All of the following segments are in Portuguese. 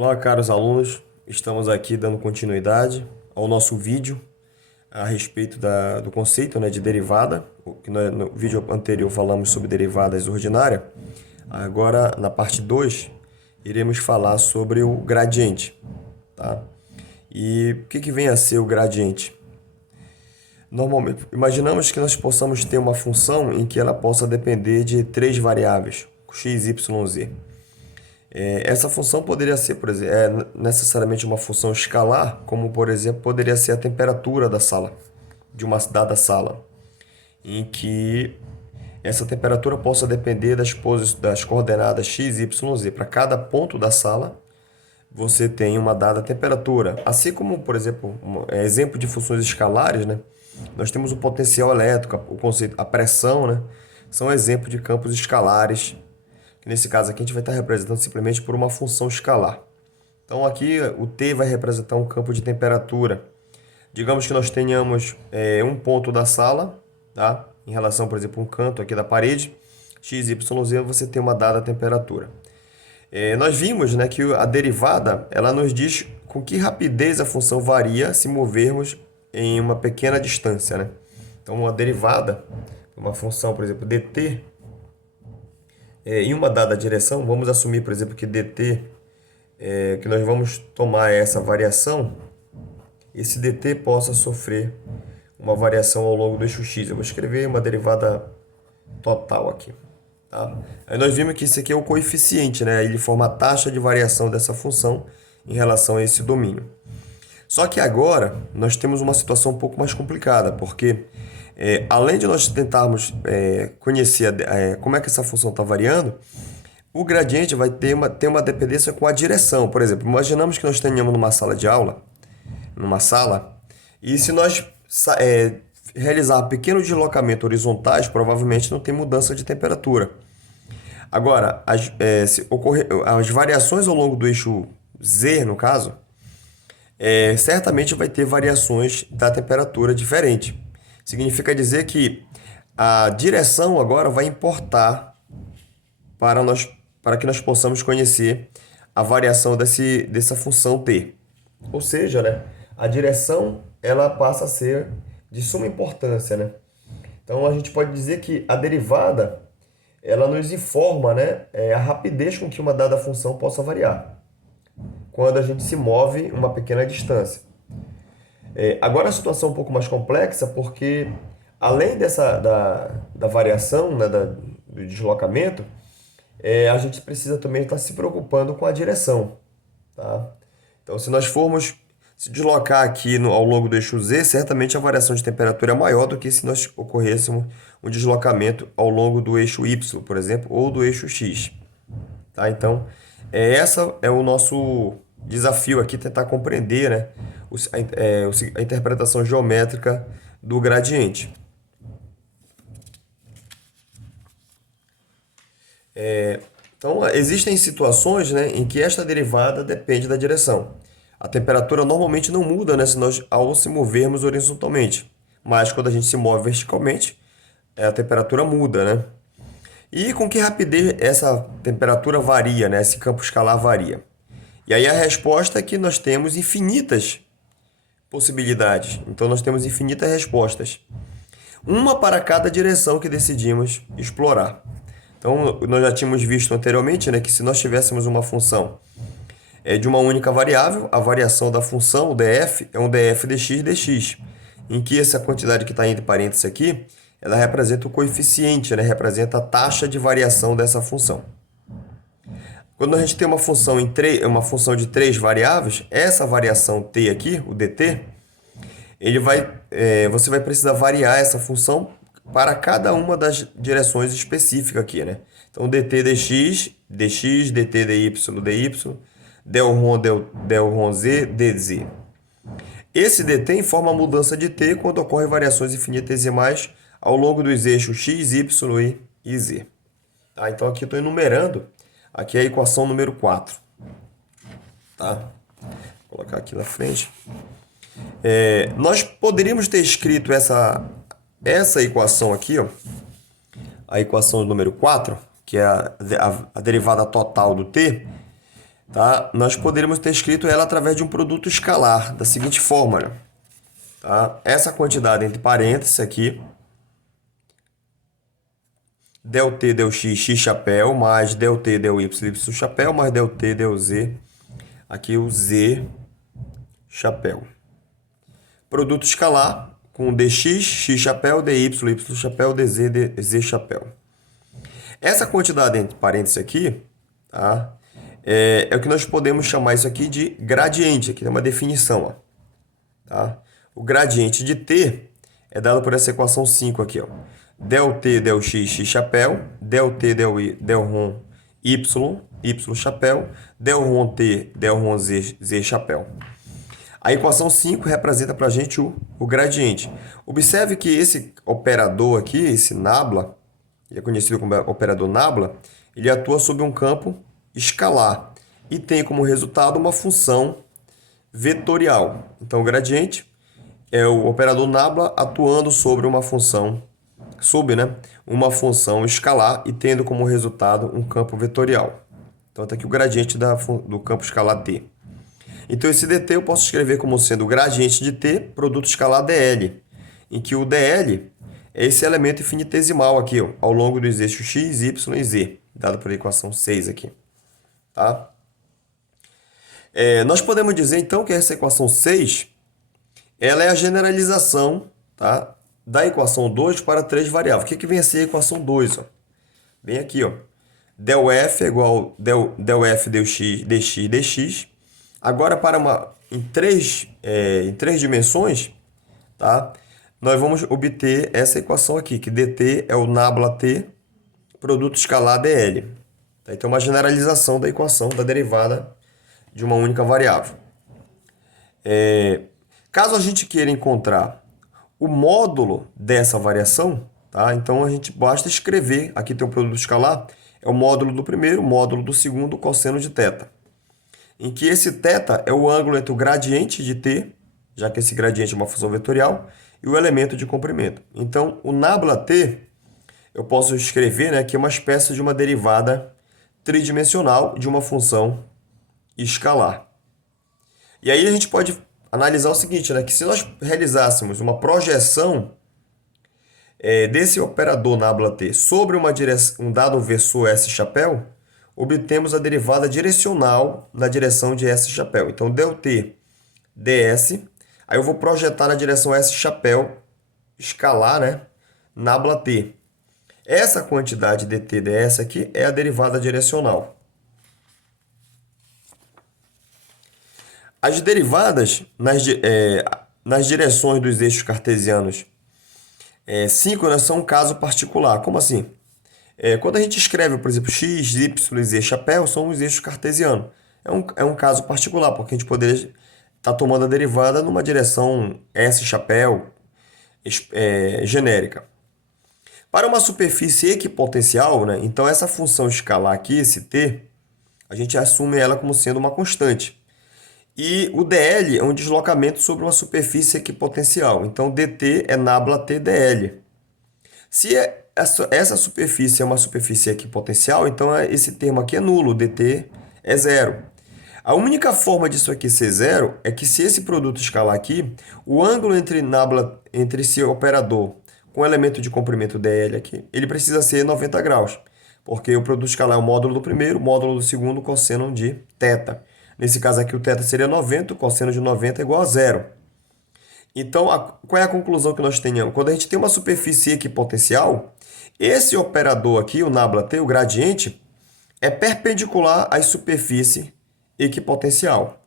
Olá, caros alunos. Estamos aqui dando continuidade ao nosso vídeo a respeito do conceito, de derivada. No vídeo anterior falamos sobre derivadas ordinárias. Agora, na parte 2, iremos falar sobre o gradiente. Tá? E o que vem a ser o gradiente? Normalmente, imaginamos que nós possamos ter uma função em que ela possa depender de três variáveis, x, y, z. Essa função poderia ser, por exemplo, necessariamente uma função escalar, como, por exemplo, poderia ser a temperatura da sala, de uma dada sala, em que essa temperatura possa depender das coordenadas x, y, z. Para cada ponto da sala, você tem uma dada temperatura. Assim como, por exemplo, exemplo de funções escalares, nós temos o potencial elétrico, o conceito, a pressão, são exemplos de campos escalares. Nesse caso aqui, a gente vai estar representando simplesmente por uma função escalar. Então, aqui o T vai representar um campo de temperatura. Digamos que nós tenhamos um ponto da sala, tá? Em relação, por exemplo, a um canto aqui da parede, x, y, z, você tem uma dada temperatura. Nós vimos, que a derivada, ela nos diz com que rapidez a função varia se movermos em uma pequena distância, Então, a derivada, uma função, por exemplo, dt, em uma dada direção, vamos assumir, por exemplo, que dt, que nós vamos tomar essa variação, esse dt possa sofrer uma variação ao longo do eixo x. Eu vou escrever uma derivada total aqui. Tá? Aí nós vimos que isso aqui é o coeficiente, ele forma a taxa de variação dessa função em relação a esse domínio. Só que agora nós temos uma situação um pouco mais complicada, porque além de nós tentarmos conhecer como é que essa função está variando, o gradiente vai ter uma dependência com a direção. Por exemplo, imaginamos que nós tenhamos numa sala de aula, e se nós realizar pequenos deslocamentos horizontais, provavelmente não tem mudança de temperatura. Agora, se ocorrer as variações ao longo do eixo Z, no caso, certamente vai ter variações da temperatura diferente. Significa dizer que a direção agora vai importar para que nós possamos conhecer a variação dessa função t. Ou seja, a direção ela passa a ser de suma importância. Então a gente pode dizer que a derivada ela nos informa a rapidez com que uma dada função possa variar quando a gente se move uma pequena distância. Agora a situação é um pouco mais complexa, porque além da variação, do deslocamento, a gente precisa também estar se preocupando com a direção. Tá? Então, se nós formos se deslocar aqui ao longo do eixo Z, certamente a variação de temperatura é maior do que se nós ocorrêssemos um deslocamento ao longo do eixo Y, por exemplo, ou do eixo X. Tá? Então, essa é o nosso desafio aqui, tentar compreender a interpretação geométrica do gradiente. Então, existem situações em que esta derivada depende da direção. A temperatura normalmente não muda ao se movermos horizontalmente, mas quando a gente se move verticalmente, a temperatura muda. E com que rapidez essa temperatura varia, esse campo escalar varia? E aí a resposta é que nós temos infinitas possibilidades. Então nós temos infinitas respostas. Uma para cada direção que decidimos explorar. Então nós já tínhamos visto anteriormente que se nós tivéssemos uma função de uma única variável, a variação da função, o df, é um df dx dx, em que essa quantidade que está entre parênteses aqui, ela representa o coeficiente, representa a taxa de variação dessa função. Quando a gente tem uma função de três variáveis, essa variação t aqui, o dt, você vai precisar variar essa função para cada uma das direções específicas aqui. Então, dt dx, dx, dt dy, dy, del rho z, dz. Esse dt informa a mudança de t quando ocorrem variações infinitesimais ao longo dos eixos x, y e z. Tá? Então, aqui eu estou enumerando. Aqui é a equação número 4. Tá? Vou colocar aqui na frente. Nós poderíamos ter escrito essa equação aqui, a equação número 4, que é a derivada total do t, tá? Nós poderíamos ter escrito ela através de um produto escalar, da seguinte fórmula, tá? Essa quantidade entre parênteses aqui, del T, del X, X chapéu, mais del T, del Y, Y chapéu, mais del T, del Z, aqui o Z chapéu. Produto escalar com dx, x chapéu, dy, y chapéu, dz, dz chapéu. Essa quantidade entre parênteses aqui, tá? É o que nós podemos chamar isso aqui de gradiente. Aqui tem uma definição, ó, tá? O gradiente de t é dado por essa equação 5 aqui, ó. Del t, del x, x chapéu, del t, del y, del rom, y, y chapéu, del rom t, del rom z, z chapéu. A equação 5 representa para a gente o gradiente. Observe que esse operador aqui, esse nabla, ele é conhecido como operador nabla, ele atua sobre um campo escalar e tem como resultado uma função vetorial. Então, o gradiente é o operador nabla atuando sobre uma função, uma função escalar e tendo como resultado um campo vetorial. Então, está aqui o gradiente do campo escalar T. Então, esse dt eu posso escrever como sendo o gradiente de t, produto escalar dl, em que o dl é esse elemento infinitesimal aqui, ó, ao longo dos eixos x, y e z, dado pela equação 6 aqui. Tá? Nós podemos dizer, então, que essa equação 6 ela é a generalização, tá, da equação 2 para 3 variáveis. O que vem a ser a equação 2? Ó? Bem aqui, ó. Del f é igual del f dx, dx. Agora, em três dimensões, tá? Nós vamos obter essa equação aqui, que dt é o nabla t, produto escalar dl. Tá? Então, uma generalização da equação da derivada de uma única variável. Caso a gente queira encontrar o módulo dessa variação, tá? Então, a gente basta escrever, aqui tem o produto escalar, é o módulo do primeiro, módulo do segundo, cosseno de θ. Em que esse θ é o ângulo entre o gradiente de t, já que esse gradiente é uma função vetorial, e o elemento de comprimento. Então, o nabla t, eu posso escrever, né, que é uma espécie de uma derivada tridimensional de uma função escalar. E aí a gente pode analisar o seguinte, né, que se nós realizássemos uma projeção desse operador nabla t sobre um dado vetor S chapéu, obtemos a derivada direcional na direção de S chapéu. Então, del t ds, aí eu vou projetar na direção S chapéu, escalar, né, nabla t. Essa quantidade dt ds aqui é a derivada direcional. As derivadas nas direções dos eixos cartesianos síncronas são um caso particular. Como assim? Quando a gente escreve, por exemplo, x, y e z chapéu, são os eixos cartesianos. É um caso particular, porque a gente poderia estar tomando a derivada numa direção S chapéu genérica. Para uma superfície equipotencial, né, então essa função escalar aqui, esse t, a gente assume ela como sendo uma constante. E o dl é um deslocamento sobre uma superfície equipotencial. Então, dt é nabla t dl. Se essa superfície é uma superfície equipotencial, então esse termo aqui é nulo, dt é zero. A única forma disso aqui ser zero é que se esse produto escalar aqui, o ângulo entre esse operador com o elemento de comprimento dl aqui, ele precisa ser 90 graus, porque o produto escalar é o módulo do primeiro, o módulo do segundo, cosseno de θ. Nesse caso aqui, o θ seria 90, o cosseno de 90 é igual a zero. Então, qual é a conclusão que nós tenhamos? Quando a gente tem uma superfície equipotencial, esse operador aqui, o nabla t, o gradiente, é perpendicular à superfície equipotencial.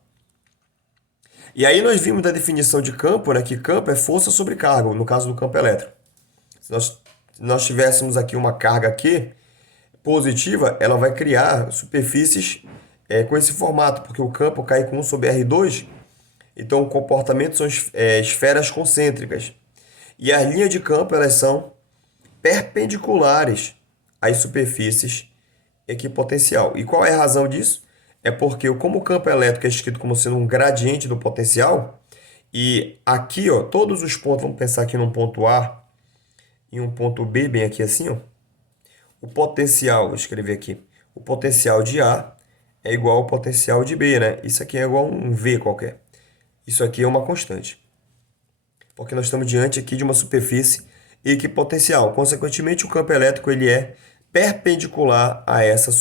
E aí nós vimos da definição de campo, né, que campo é força sobre carga, no caso do campo elétrico. Se nós tivéssemos aqui uma carga Q positiva, ela vai criar superfícies com esse formato, porque o campo cai com 1 sobre R2, então o comportamento são esferas concêntricas. E as linhas de campo elas são perpendiculares às superfícies equipotencial. E qual é a razão disso? É porque como o campo elétrico é escrito como sendo um gradiente do potencial, e aqui, ó, todos os pontos, vamos pensar aqui num ponto A e um ponto B, bem aqui assim, ó. O potencial, vou escrever aqui, o potencial de A é igual ao potencial de B, né? Isso aqui é igual a um V qualquer. Isso aqui é uma constante, porque nós estamos diante aqui de uma superfície equipotencial. Consequentemente, o campo elétrico ele é perpendicular a essa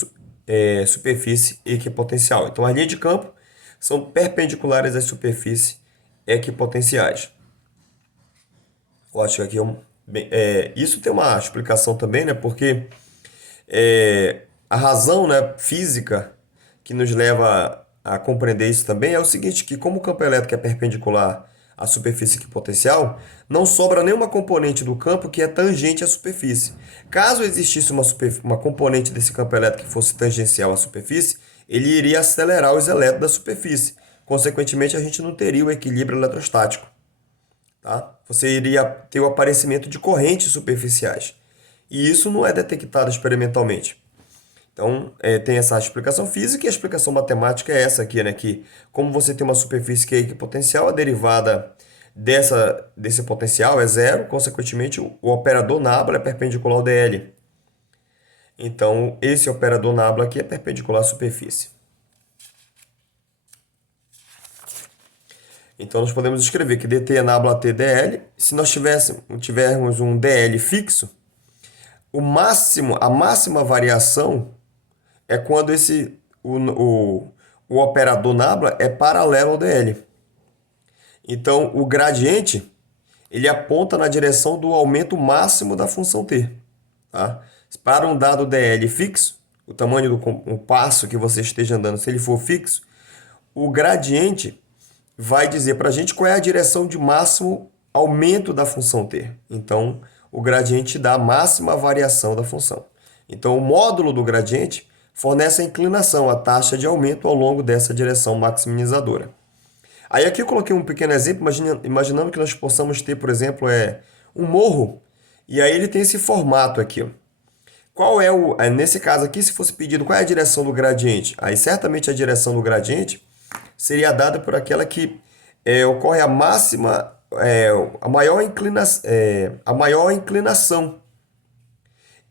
superfície equipotencial. Então, as linhas de campo são perpendiculares às superfícies equipotenciais. Eu acho que aqui isso tem uma explicação também, né? Porque a razão, né, física que nos leva a compreender isso também é o seguinte, que como o campo elétrico é perpendicular à superfície equipotencial, não sobra nenhuma componente do campo que é tangente à superfície. Caso existisse uma componente desse campo elétrico que fosse tangencial à superfície, ele iria acelerar os elétrons da superfície. Consequentemente, a gente não teria o equilíbrio eletrostático. Tá? Você iria ter o aparecimento de correntes superficiais. E isso não é detectado experimentalmente. Então, tem essa explicação física e a explicação matemática é essa aqui, né? Que como você tem uma superfície que é equipotencial, a derivada desse potencial é zero, consequentemente, o operador nabla é perpendicular ao dl. Então, esse operador nabla aqui é perpendicular à superfície. Então, nós podemos escrever que dt é nabla t dl. Se nós tivermos um dl fixo, a máxima variação é quando o operador nabla é paralelo ao dl. Então, o gradiente ele aponta na direção do aumento máximo da função t. Tá? Para um dado dl fixo, o tamanho do passo que você esteja andando, se ele for fixo, o gradiente vai dizer para a gente qual é a direção de máximo aumento da função t. Então, o gradiente dá a máxima variação da função. Então, o módulo do gradiente fornece a inclinação, a taxa de aumento ao longo dessa direção maximizadora. Aí aqui eu coloquei um pequeno exemplo, imaginando que nós possamos ter, por exemplo, um morro, e aí ele tem esse formato aqui. Ó. Nesse caso aqui, se fosse pedido qual é a direção do gradiente, aí certamente a direção do gradiente seria dada por aquela que ocorre a máxima, a maior inclinação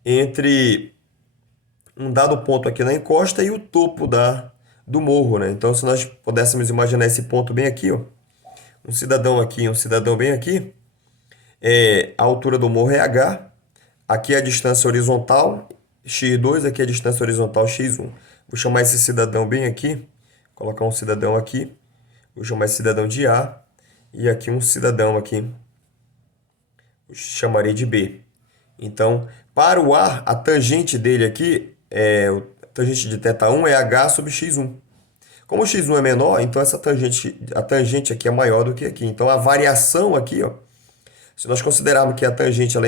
entre um dado ponto aqui na encosta e o topo do morro, né? Então, se nós pudéssemos imaginar esse ponto bem aqui, ó, um cidadão bem aqui, a altura do morro é h, aqui é a distância horizontal, x2, aqui é a distância horizontal, x1. Vou chamar esse cidadão bem aqui, colocar um cidadão aqui, vou chamar esse cidadão de A, e aqui um cidadão aqui, eu chamarei de B. Então, para o A, a tangente dele aqui, a tangente de θ1 é h sobre x1. Como o x1 é menor, então a tangente aqui é maior do que aqui. Então, a variação aqui, ó, se nós considerarmos que a tangente ela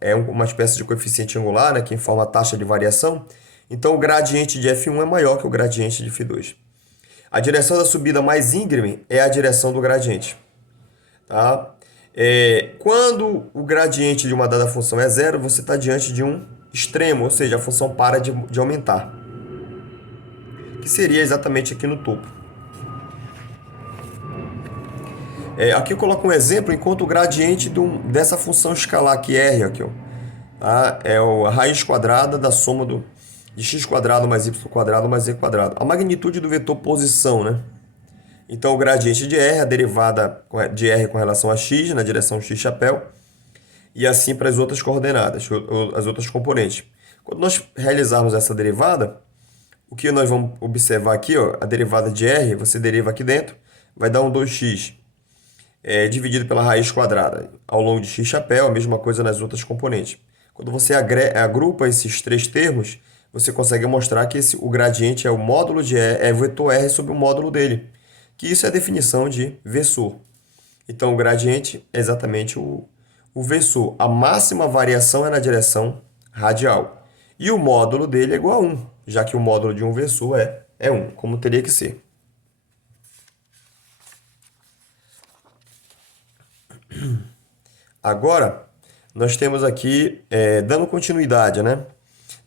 é uma espécie de coeficiente angular, né, que informa a taxa de variação, então o gradiente de f1 é maior que o gradiente de φ2. A direção da subida mais íngreme é a direção do gradiente. Tá? Quando o gradiente de uma dada função é zero, você está diante de um extremo, ou seja, a função para de aumentar. Que seria exatamente aqui no topo. Aqui eu coloco um exemplo, enquanto o gradiente dessa função escalar aqui, R, aqui, ó, tá? É a raiz quadrada da soma de x quadrado mais y quadrado mais z quadrado. A magnitude do vetor posição, né? Então, o gradiente de R, a derivada de R com relação a x, na direção x chapéu, e assim para as outras coordenadas, as outras componentes. Quando nós realizarmos essa derivada, o que nós vamos observar aqui, ó, a derivada de R, você deriva aqui dentro, vai dar um 2x dividido pela raiz quadrada ao longo de x chapéu, a mesma coisa nas outras componentes. Quando você agrupa esses três termos, você consegue mostrar que o gradiente é o módulo de R, é o vetor R sobre o módulo dele, que isso é a definição de versor. Então, o gradiente é exatamente o versor. A máxima variação é na direção radial. E o módulo dele é igual a 1, já que o módulo de um versor é 1, como teria que ser. Agora, nós temos aqui, dando continuidade, né?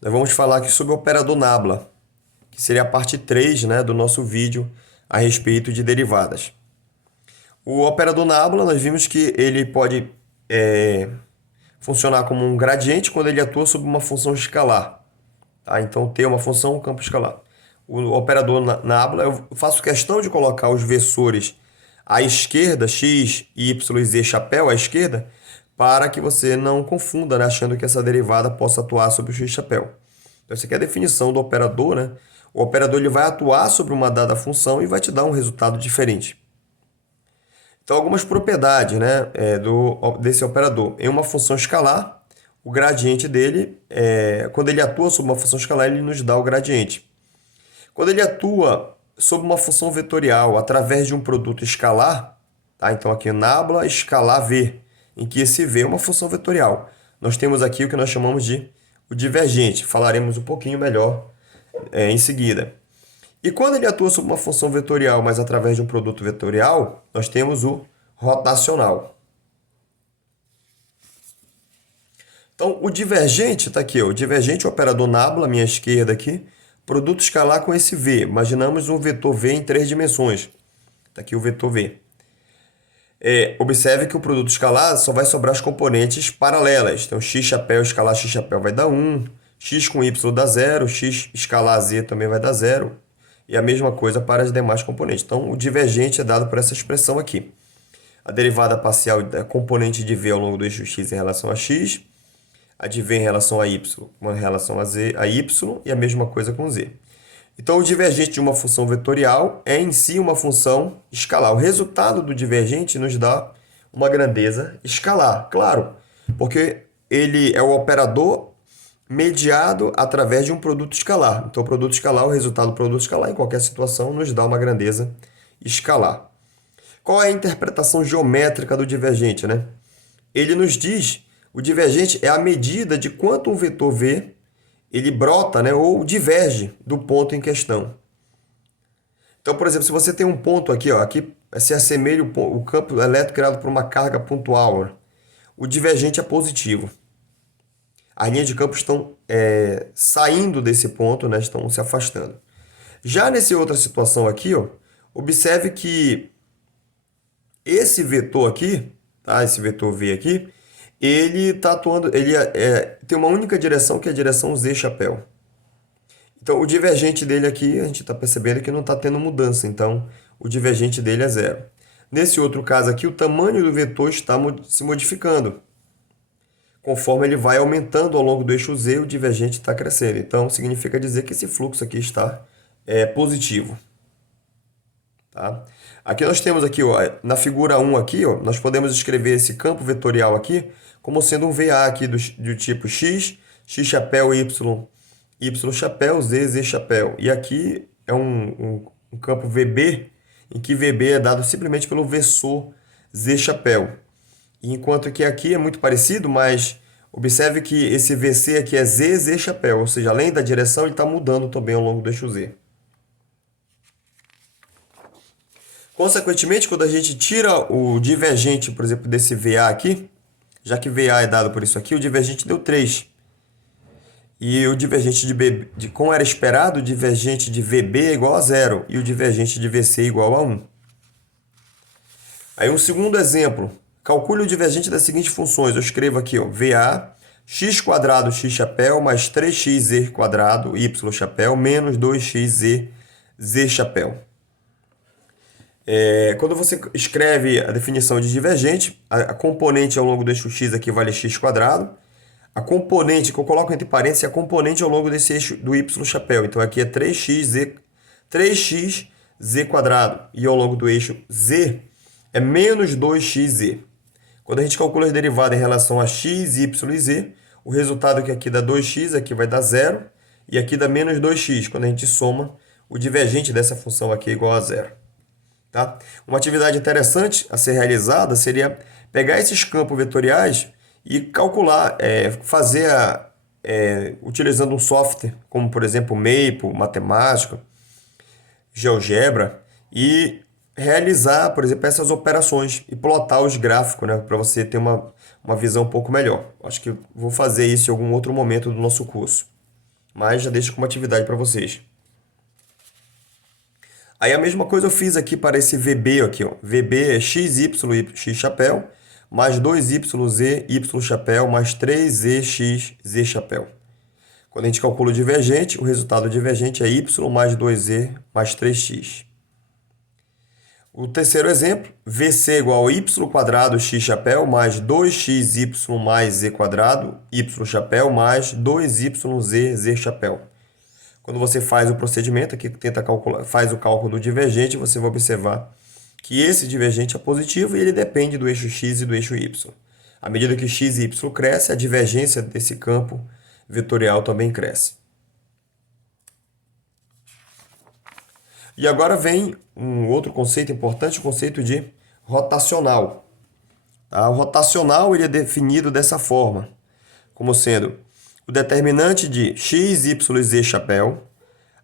Nós vamos falar aqui sobre o operador nabla, que seria a parte 3, né, do nosso vídeo a respeito de derivadas. O operador nabla, nós vimos que ele pode funcionar como um gradiente quando ele atua sobre uma função escalar. Tá? Então, T é uma função, um campo escalar. o operador nabla, eu faço questão de colocar os versores à esquerda, x, y e z chapéu à esquerda, para que você não confunda, né, achando que essa derivada possa atuar sobre o x chapéu. Então, essa aqui é a definição do operador, né? O operador ele vai atuar sobre uma dada função e vai te dar um resultado diferente. Então, algumas propriedades, né, desse operador. Em uma função escalar, o gradiente dele, quando ele atua sobre uma função escalar, ele nos dá o gradiente. Quando ele atua sobre uma função vetorial através de um produto escalar, tá? Então aqui nabla escalar v, em que esse v é uma função vetorial. Nós temos aqui o que nós chamamos de o divergente. Falaremos um pouquinho melhor em seguida. E quando ele atua sobre uma função vetorial, mas através de um produto vetorial, nós temos o rotacional. Então, o divergente está aqui, ó. O divergente, o operador nabla, à minha esquerda aqui, produto escalar com esse v. Imaginamos um vetor v em 3 dimensões. Está aqui o vetor v. Observe que o produto escalar só vai sobrar as componentes paralelas. Então, x chapéu escalar x chapéu vai dar 1, x com y dá 0, x escalar z também vai dar 0. E a mesma coisa para as demais componentes. Então, o divergente é dado por essa expressão aqui. A derivada parcial da componente de v ao longo do eixo x em relação a x, a de v em relação a y, em relação a z, a y, e a mesma coisa com z. Então, o divergente de uma função vetorial é em si uma função escalar. O resultado do divergente nos dá uma grandeza escalar, claro, porque ele é o operador mediado através de um produto escalar. Então, o produto escalar, o resultado do produto escalar, em qualquer situação, nos dá uma grandeza escalar. Qual é a interpretação geométrica do divergente, né? Ele nos diz, o divergente é a medida de quanto um vetor v ele brota, né, ou diverge do ponto em questão. Então, por exemplo, se você tem um ponto aqui, ó, aqui se assemelha o campo elétrico criado por uma carga pontual, né? O divergente é positivo. As linhas de campo estão saindo desse ponto, né, estão se afastando. Já nessa outra situação aqui, ó, observe que esse vetor aqui, tá, esse vetor v aqui, ele está atuando, ele tem uma única direção, que é a direção z chapéu. Então, o divergente dele aqui, a gente está percebendo que não está tendo mudança, então o divergente dele é 0. Nesse outro caso aqui, o tamanho do vetor está se modificando. Conforme ele vai aumentando ao longo do eixo z, o divergente está crescendo. Então, significa dizer que esse fluxo aqui está positivo. Tá? Aqui nós temos aqui, ó, na figura 1 aqui, ó, nós podemos escrever esse campo vetorial aqui como sendo um VA aqui do tipo x, x chapéu, y, y chapéu, z, z chapéu. E aqui é um campo VB, em que VB é dado simplesmente pelo versor z chapéu. E enquanto que aqui é muito parecido, mas observe que esse VC aqui é z, z chapéu, ou seja, além da direção, ele está mudando também ao longo do eixo z. Consequentemente, quando a gente tira o divergente, por exemplo, desse VA aqui, já que VA é dado por isso aqui, o divergente deu 3. E o divergente como era esperado, o divergente de VB é igual a 0 e o divergente de VC é igual a 1. Aí um segundo exemplo, calcule o divergente das seguintes funções. Eu escrevo aqui, ó, VA, x quadrado x chapéu mais 3xz quadrado y chapéu menos 2xz z chapéu. Quando você escreve a definição de divergente, a componente ao longo do eixo x aqui vale x quadrado. A componente que eu coloco entre parênteses é a componente ao longo desse eixo do y chapéu. Então aqui é 3xz quadrado. E ao longo do eixo z é menos 2xz. Quando a gente calcula as derivadas em relação a x, y e z, o resultado que aqui dá 2x, aqui vai dar 0. E aqui dá menos 2x. Quando a gente soma, o divergente dessa função aqui é igual a 0. Tá? Uma atividade interessante a ser realizada seria pegar esses campos vetoriais e calcular, utilizando um software como, por exemplo, Maple, Matemática, GeoGebra, e realizar, por exemplo, essas operações e plotar os gráficos, né, para você ter uma visão um pouco melhor. Acho que vou fazer isso em algum outro momento do nosso curso, mas já deixo como atividade para vocês. Aí a mesma coisa eu fiz aqui para esse VB aqui, ó. VB é xy, x chapéu, mais 2yz, y chapéu, mais 3zx, z chapéu. Quando a gente calcula o divergente, o resultado divergente é y mais 2z mais 3x. O terceiro exemplo, VC igual a y quadrado x chapéu mais 2xy mais z quadrado, y chapéu mais 2yz, z chapéu. Quando você faz o procedimento aqui, tenta calcular, faz o cálculo do divergente, você vai observar que esse divergente é positivo e ele depende do eixo x e do eixo y. À medida que x e y crescem, a divergência desse campo vetorial também cresce. E agora vem um outro conceito importante, o conceito de rotacional. Tá? O rotacional ele é definido dessa forma, como sendo o determinante de x, y e z chapéu,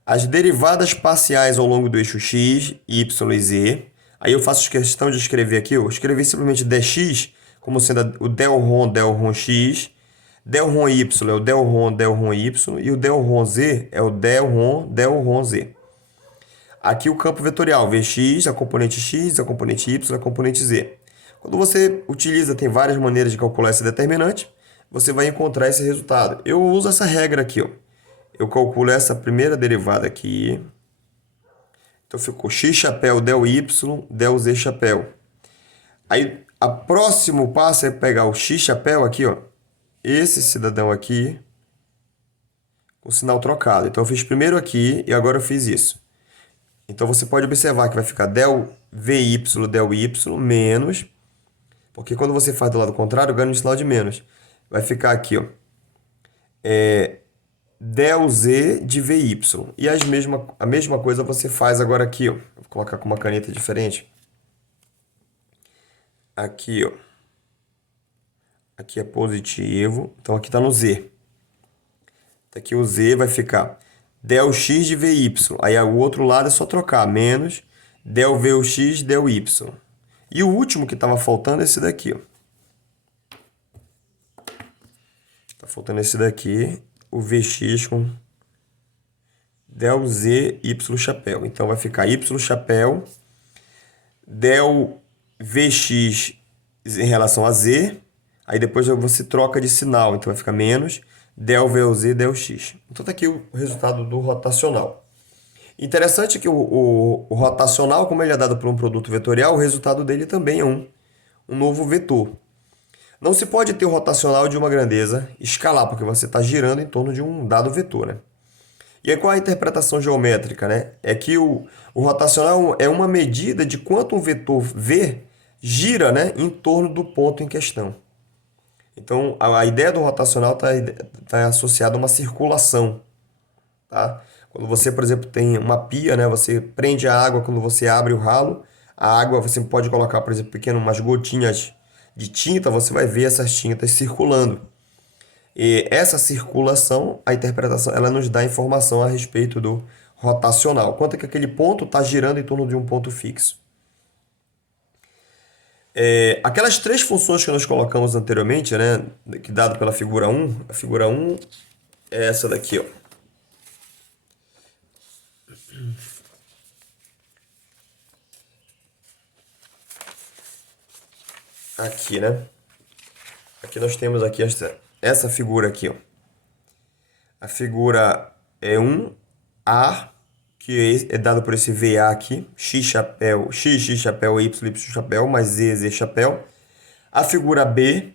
as derivadas parciais ao longo do eixo x, y e z. Aí eu faço questão de escrever aqui, eu escrevi simplesmente dx como sendo o del rho x, del rho y é o del rho y e o del rho z é o del rho z. Aqui o campo vetorial, Vx, a componente x, a componente y, a componente z. Quando você utiliza, tem várias maneiras de calcular esse determinante, você vai encontrar esse resultado. Eu uso essa regra aqui, ó. Eu calculo essa primeira derivada aqui. Então ficou x chapéu del y, del z chapéu. Aí, o próximo passo é pegar o x chapéu aqui, ó. Esse cidadão aqui, com o sinal trocado. Então eu fiz primeiro aqui e agora eu fiz isso. Então, você pode observar que vai ficar del y menos, porque quando você faz do lado contrário, ganha um sinal de menos. Vai ficar aqui, ó, del z de vy. E a mesma coisa você faz agora aqui, ó. Vou colocar com uma caneta diferente. Aqui, ó. Aqui é positivo, então aqui está no z. Aqui o z vai ficar del x de vy. Aí o outro lado é só trocar, menos del vx del y. E o último que estava faltando é esse daqui, ó. Tá faltando esse daqui, o vx com del z y chapéu. Então vai ficar y chapéu del vx em relação a z. Aí depois você troca de sinal, então vai ficar menos del VZ, del x. Então tá aqui o resultado do rotacional. Interessante que o rotacional, como ele é dado por um produto vetorial, o resultado dele também é um novo vetor. Não se pode ter o rotacional de uma grandeza escalar, porque você está girando em torno de um dado vetor, né? E aí qual a interpretação geométrica, né? É que o rotacional é uma medida de quanto um vetor V gira, né, em torno do ponto em questão. Então, a ideia do rotacional está associada a uma circulação. Tá? Quando você, por exemplo, tem uma pia, né, você prende a água quando você abre o ralo. A água, você pode colocar, por exemplo, umas gotinhas de tinta, você vai ver essas tintas circulando. E essa circulação, a interpretação, ela nos dá informação a respeito do rotacional. Quanto é que aquele ponto está girando em torno de um ponto fixo. Aquelas três funções que nós colocamos anteriormente, né, que dado pela figura 1, a figura 1 é essa daqui, ó. Aqui, né? Aqui nós temos aqui essa figura aqui, ó. A figura é 1A, que é dado por esse VA aqui, x chapéu, x chapéu, y chapéu, mais z chapéu. A figura B,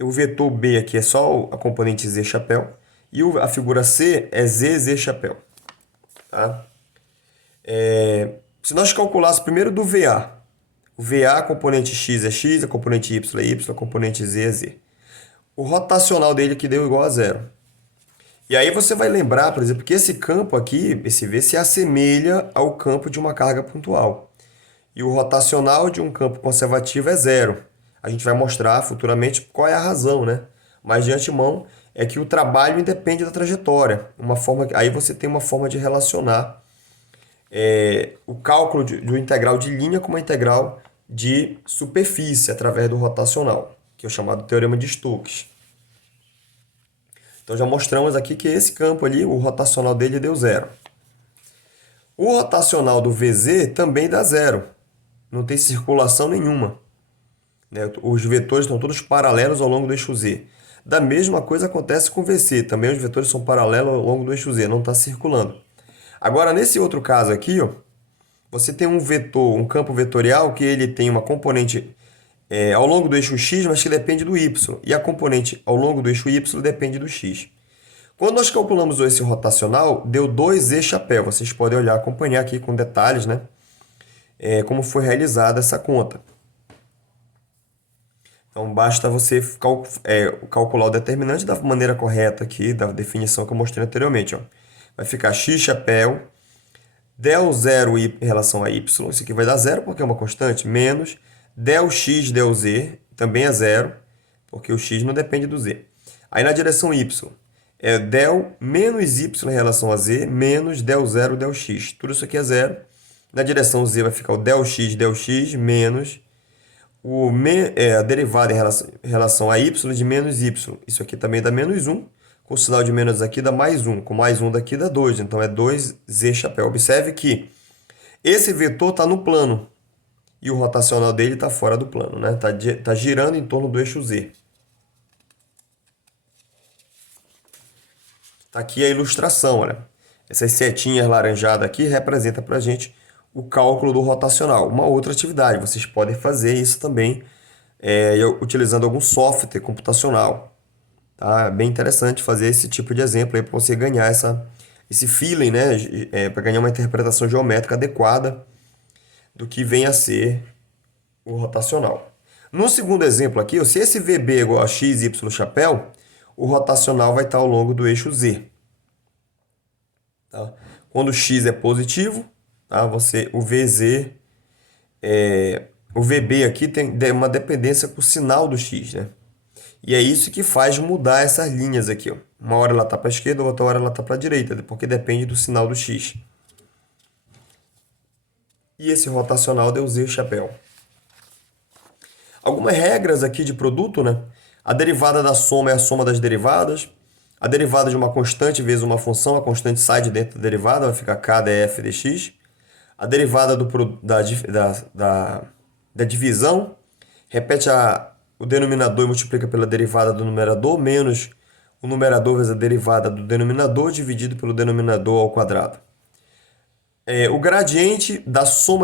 o vetor B aqui é só a componente z chapéu. E a figura C é z chapéu. Tá? Se nós calculássemos primeiro do VA, o VA, a componente x é x, a componente y é y, a componente z é z. O rotacional dele aqui deu igual a zero. E aí você vai lembrar, por exemplo, que esse campo aqui, esse V, se assemelha ao campo de uma carga pontual. E o rotacional de um campo conservativo é zero. A gente vai mostrar futuramente qual é a razão, né? Mas de antemão é que o trabalho independe da trajetória. Aí você tem uma forma de relacionar o cálculo do integral de linha com uma integral de superfície através do rotacional, que é o chamado teorema de Stokes. Então já mostramos aqui que esse campo ali, o rotacional dele deu zero. O rotacional do VZ também dá zero. Não tem circulação nenhuma. Né? Os vetores estão todos paralelos ao longo do eixo Z. Da mesma coisa acontece com VC. Também os vetores são paralelos ao longo do eixo Z, não está circulando. Agora, nesse outro caso aqui, ó, você tem um vetor, um campo vetorial que ele tem uma componente ao longo do eixo X, mas que depende do Y. E a componente ao longo do eixo Y depende do X. Quando nós calculamos esse rotacional, deu 2E chapéu. Vocês podem olhar, acompanhar aqui com detalhes, né? Como foi realizada essa conta. Então, basta você calcular o determinante da maneira correta aqui, da definição que eu mostrei anteriormente. Ó. Vai ficar x chapéu, del 0 em relação a y, isso aqui vai dar zero porque é uma constante, menos del x, del z, também é zero, porque o x não depende do z. Aí na direção y, é del menos y em relação a z, menos del 0, del x. Tudo isso aqui é zero. Na direção z vai ficar o del x, menos a derivada em relação a y de menos y. Isso aqui também dá menos 1. Com o sinal de menos aqui dá mais 1. Com mais 1 daqui dá 2. Então é 2z chapéu. Observe que esse vetor está no plano. E o rotacional dele está fora do plano. Né? Tá girando em torno do eixo z. Está aqui a ilustração. Olha. Essas setinhas laranjadas aqui representam para a gente o cálculo do rotacional. Uma outra atividade. Vocês podem fazer isso também utilizando algum software computacional. Tá? É bem interessante fazer esse tipo de exemplo aí para você ganhar esse feeling, né? Para ganhar uma interpretação geométrica adequada do que vem a ser o rotacional. No segundo exemplo aqui, se esse VB é igual a x, y chapéu, o rotacional vai estar ao longo do eixo Z. Tá? Quando x é positivo, tá? O VZ, o VB aqui tem uma dependência com o sinal do x, né? E é isso que faz mudar essas linhas aqui. Ó. Uma hora ela está para a esquerda, outra hora ela está para a direita, porque depende do sinal do x. E esse rotacional deu Z chapéu. Algumas regras aqui de produto, né? A derivada da soma é a soma das derivadas. A derivada de uma constante vezes uma função, a constante sai de dentro da derivada, vai ficar k df dx. A derivada da divisão, repete o denominador e multiplica pela derivada do numerador, menos o numerador vezes a derivada do denominador dividido pelo denominador ao quadrado. O gradiente da soma